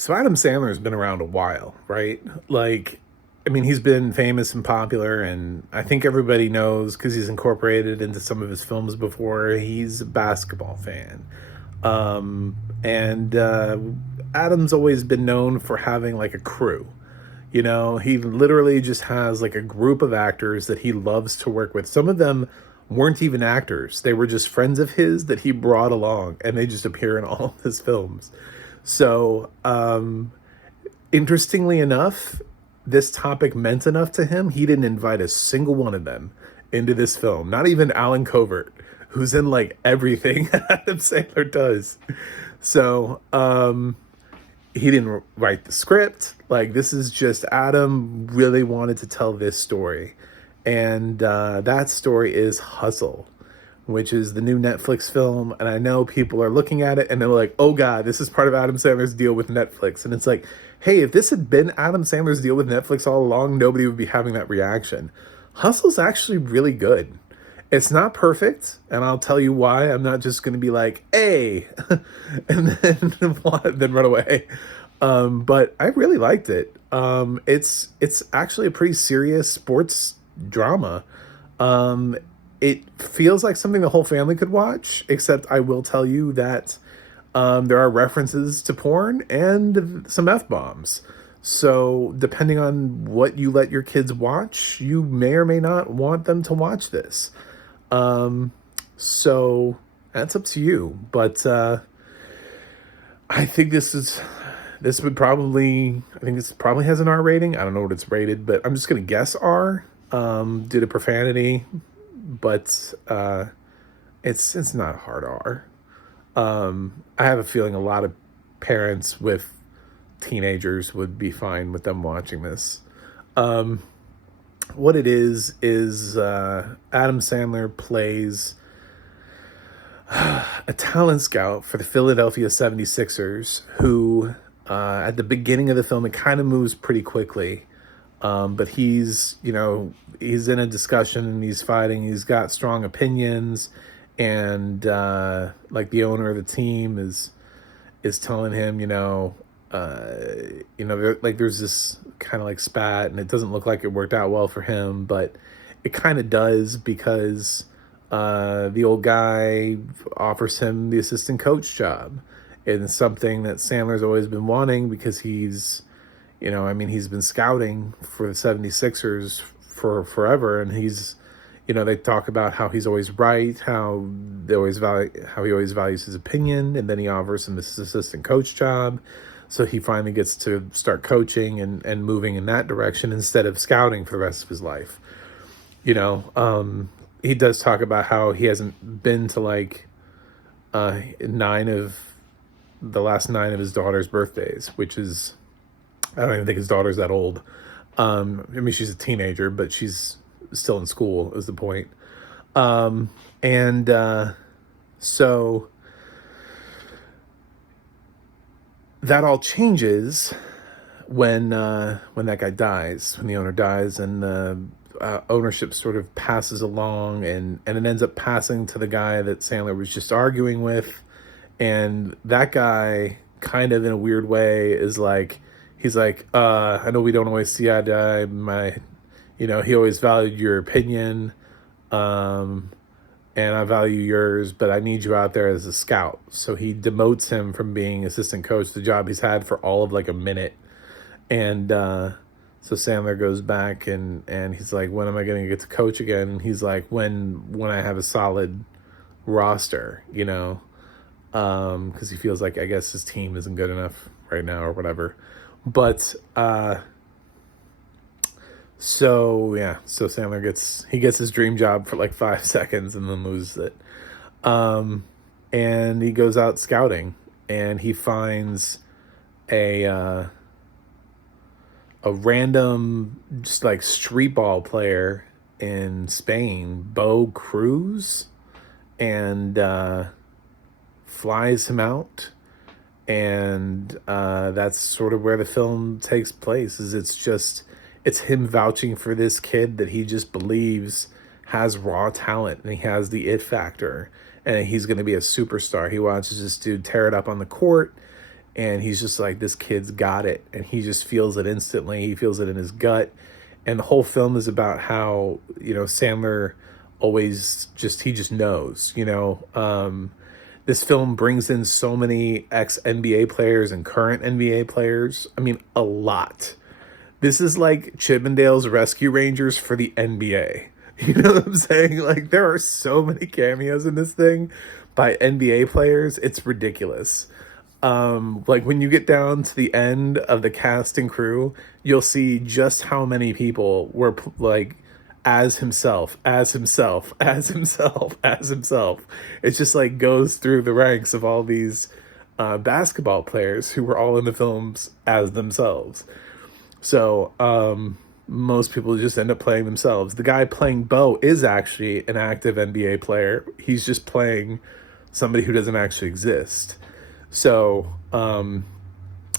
So Adam Sandler's been around a while, right? Like, I mean, he's been famous and popular, and I think everybody knows because he's incorporated into some of his films before. He's a basketball fan. And Adam's always been known for having like a crew. You know, he literally just has like a group of actors that he loves to work with. Some of them weren't even actors, they were just friends of his that he brought along, and they just appear in all of his films. So, interestingly enough, this topic meant enough to him. He didn't invite a single one of them into this film, not even Alan Covert, who's in like everything Adam Sandler does. So, he didn't write the script. Like, this is just Adam really wanted to tell this story. And that story is Hustle, which is the new Netflix film. And I know people are looking at it and they're like, oh God, this is part of Adam Sandler's deal with Netflix. And it's like, hey, if this had been Adam Sandler's deal with Netflix all along, nobody would be having that reaction. Hustle's actually really good. It's not perfect, and I'll tell you why. I'm not just going to be like, hey, and then run away. But I really liked it. It's actually a pretty serious sports drama. It feels like something the whole family could watch, except I will tell you that there are references to porn and some F-bombs. So depending on what you let your kids watch, you may or may not want them to watch this. So that's up to you. But I think this probably has an R rating. I don't know what it's rated, but I'm just going to guess R, due to profanity, but it's not hard R. I have a feeling a lot of parents with teenagers would be fine with them watching this. What it is Adam Sandler plays a talent scout for the Philadelphia 76ers who, at the beginning of the film, it kind of moves pretty quickly. But he's in a discussion and he's fighting. He's got strong opinions, and like the owner of the team is telling him, there's this kind of like spat, and it doesn't look like it worked out well for him, but it kind of does because the old guy offers him the assistant coach job. And it's something that Sandler's always been wanting because he's been scouting for the 76ers for forever, and they talk about how he's always right, how he always values his opinion, and then he offers him this assistant coach job. So he finally gets to start coaching and moving in that direction instead of scouting for the rest of his life. He does talk about how he hasn't been to like the last 9 of his daughter's birthdays, which is, I don't even think his daughter's that old. She's a teenager, but she's still in school is the point. So that all changes when that guy dies, when the owner dies, and ownership sort of passes along, and it ends up passing to the guy that Sandler was just arguing with. And that guy, kind of in a weird way, is like, he's like, I know we don't always see eye to eye. He always valued your opinion, and I value yours, but I need you out there as a scout. So he demotes him from being assistant coach, the job he's had for all of like a minute. And so Sandler goes back and he's like, when am I going to get to coach again? And he's like, when I have a solid roster, because he feels like, I guess his team isn't good enough right now or whatever. But so Sandler gets his dream job for like 5 seconds and then loses it. And he goes out scouting and he finds a random just like street ball player in Spain, Bo Cruz, and flies him out. And that's sort of where the film takes place. It's him vouching for this kid that he just believes has raw talent and he has the it factor and he's going to be a superstar. He watches this dude tear it up on the court, and he's just like, this kid's got it, and he just feels it instantly. He feels it in his gut, and the whole film is about how, Sandler always he just knows. This film brings in so many ex NBA players and current NBA players. I mean, a lot. This is like Chippendale's Rescue Rangers for the NBA. You know what I'm saying? Like, there are so many cameos in this thing by NBA players. It's ridiculous. Like, when you get down to the end of the cast and crew, you'll see just how many people were like as himself, as himself, as himself, as himself. It just like goes through the ranks of all these basketball players who were all in the films as themselves. So most people just end up playing themselves. The guy playing Bo is actually an active NBA player. He's just playing somebody who doesn't actually exist. So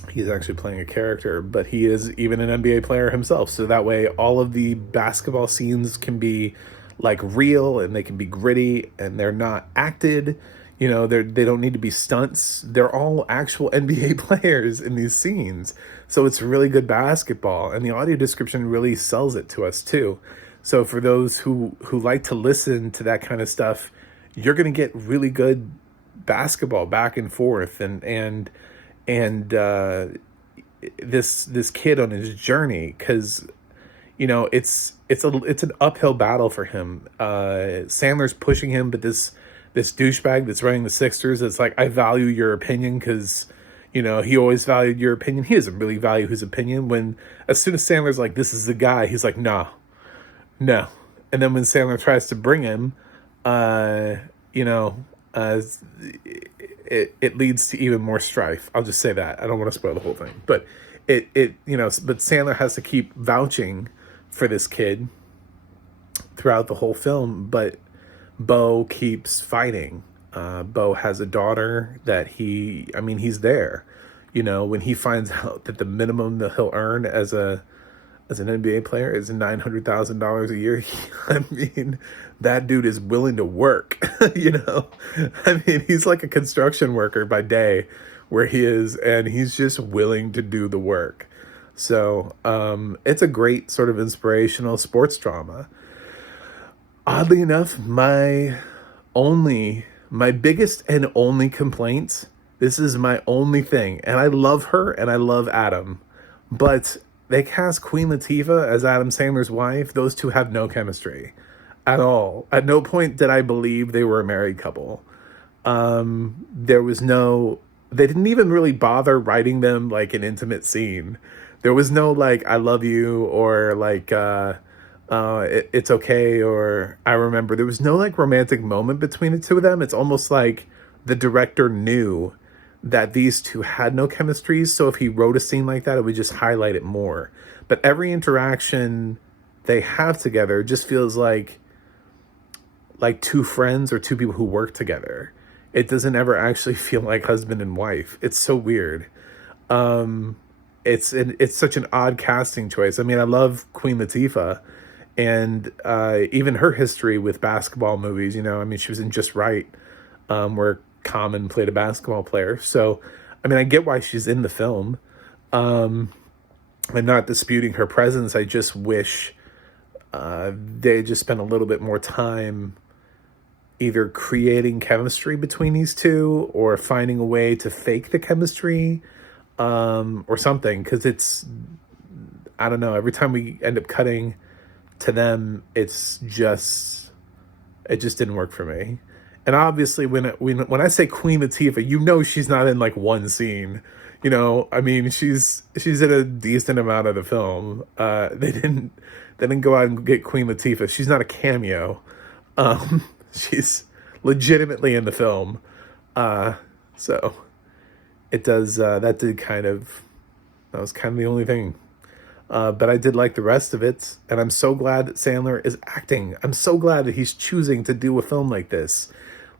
he's actually playing a character, but he is even an NBA player himself. So that way all of the basketball scenes can be like real, and they can be gritty, and they're not acted. They don't need to be stunts. They're all actual NBA players in these scenes. So it's really good basketball, and the audio description really sells it to us too. So for those who like to listen to that kind of stuff, you're going to get really good basketball back and forth, and this kid on his journey, because it's an uphill battle for him. Sandler's pushing him, but this douchebag that's running the Sixers, it's like, I value your opinion, because he always valued your opinion. He doesn't really value his opinion. When as soon as Sandler's like, this is the guy, he's like, no. And then when Sandler tries to bring him, it leads to even more strife. I'll just say that. I don't want to spoil the whole thing, but but Sandler has to keep vouching for this kid throughout the whole film, but Bo keeps fighting. Bo has a daughter that he's there. When he finds out that the minimum that he'll earn as an NBA player is $900,000 a year, that dude is willing to work. He's like a construction worker by day where he is, and he's just willing to do the work. So it's a great sort of inspirational sports drama. Oddly enough, my biggest and only complaint, this is my only thing, and I love her and I love Adam, but they cast Queen Latifah as Adam Sandler's wife. Those two have no chemistry at all. At no point did I believe they were a married couple. They didn't even really bother writing them like an intimate scene. There was no like, I love you, or like, it's okay, or I remember. There was no like romantic moment between the two of them. It's almost like the director knew that these two had no chemistry, so if he wrote a scene like that, it would just highlight it more. But every interaction they have together just feels like two friends or two people who work together. It doesn't ever actually feel like husband and wife. It's so weird. It's such an odd casting choice. I love Queen Latifah, and even her history with basketball movies. She was in Just Right, where Common played a basketball player. So, I get why she's in the film. I'm not disputing her presence. I just wish they just spent a little bit more time either creating chemistry between these two or finding a way to fake the chemistry, or something. Because I don't know, every time we end up cutting to them, it just didn't work for me. And obviously, when I say Queen Latifah, she's not in like one scene. She's in a decent amount of the film. They didn't go out and get Queen Latifah. She's not a cameo. She's legitimately in the film. So it does. That was kind of the only thing. But I did like the rest of it, and I'm so glad that Sandler is acting. I'm so glad that he's choosing to do a film like this.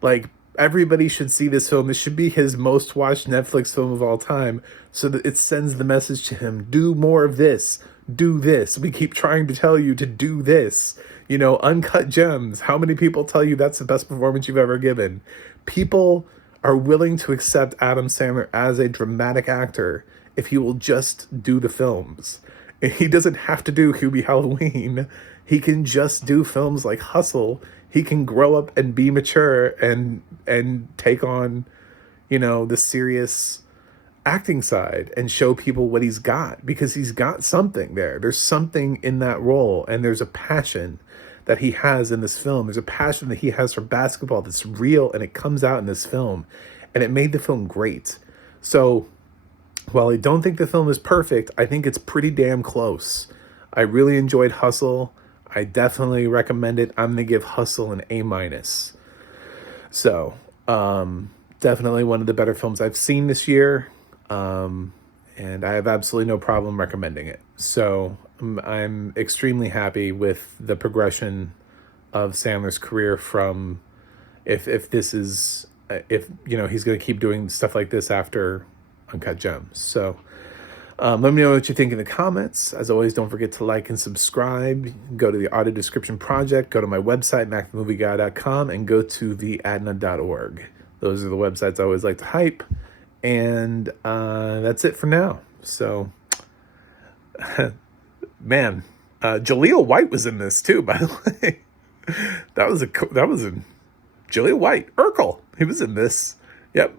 Like, everybody should see this film. This should be his most watched Netflix film of all time, so that it sends the message to him: do more of this. Do this. We keep trying to tell you to do this. Uncut gems. How many people tell you that's the best performance you've ever given? People are willing to accept Adam Sandler as a dramatic actor if he will just do the films. And he doesn't have to do Hubie Halloween. He can just do films like Hustle. He can grow up and be mature and take on, the serious acting side and show people what he's got, because he's got something there. There's something in that role, and there's a passion that he has in this film. There's a passion that he has for basketball that's real, and it comes out in this film, and it made the film great. So while I don't think the film is perfect, I think it's pretty damn close. I really enjoyed Hustle. I definitely recommend it. I'm going to give Hustle an A-. So, definitely one of the better films I've seen this year. And I have absolutely no problem recommending it. So I'm extremely happy with the progression of Sandler's career from if he's going to keep doing stuff like this after Uncut Gems. So let me know what you think in the comments. As always, don't forget to like and subscribe. Go to the Audio Description Project. Go to my website, macthemovieguy.com, and go to theadna.org. Those are the websites I always like to hype. And that's it for now. So, man, Jaleel White was in this too, by the way. that was a Jaleel White, Urkel. He was in this. Yep.